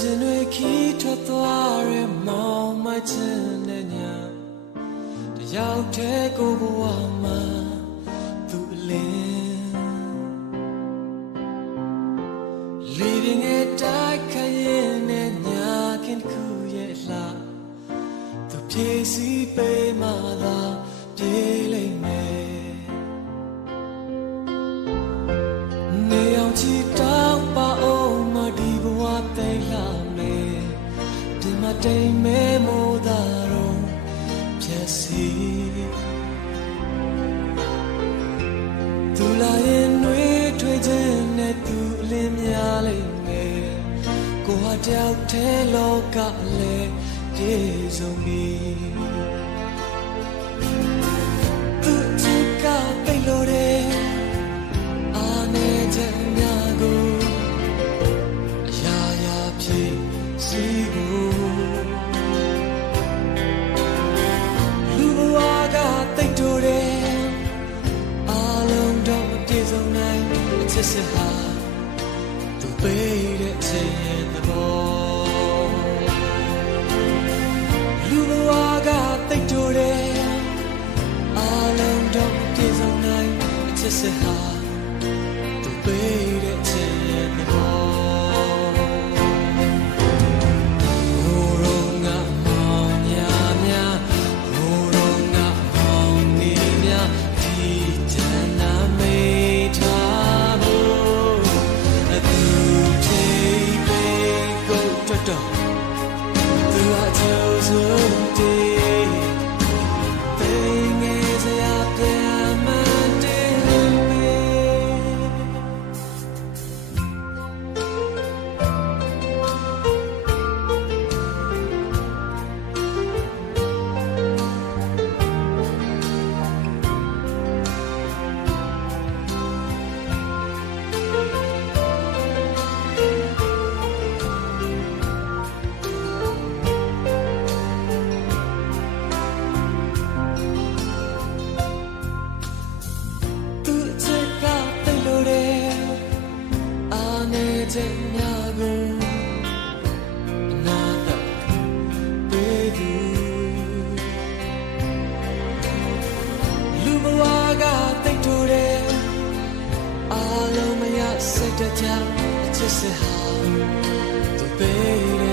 စဉ်တွေခီးထွက်သွားရဲမောင်မချင်တဲ့ညတယောက်တည်းကိုဘဝမှာသူအလင်းလေပြင်းရဲ့တိုက်ခရင်နဲ့ညာခင်ခုရဲ့လှသူပြေးစီပေးမှသာပြေးလိမ့်မယ်နေအောင်ချီတောက်ပါအောင်မဒီဘဝသိလာမယ်ဒီမှာတိမ်မဲမိုးသာတော့ဖြစ်စီသူလာရင်နှွေးထွေးခြင်းနဲ့သူအလင်းများလိမ့်မယ်ကိုဟာတယောက်တည်းလောကလည်းပြေဆုံးပြီသူချစ်ကပိတ်လို့တယ်အာနေချက်များကိုအရာရာဖြစ်စီကိုလူဘဝကတိတ်တိုးတယ်အားလုံးတော့မပြေဆုံးနိုင်အချစ်စဟာသူပေးတဲ့ချိန်ရဲ့သဘောလူဘဝကတိတ်တိုးတယ်အားလုံးတော့မပြေဆုံးနိုင်အချစ်စဟာသူပေးတဲ့ချိန်ရဲ့သဘောသူအချောဆုံးတည်းပိန်ငယ်စရာပြန်မတင်မေချက်များကိုနာတာပေးသူလူဘဝကတိတ်တိုးတယ်အားလုံးမရစိတ်တကြအချစ်စဟာသူပေး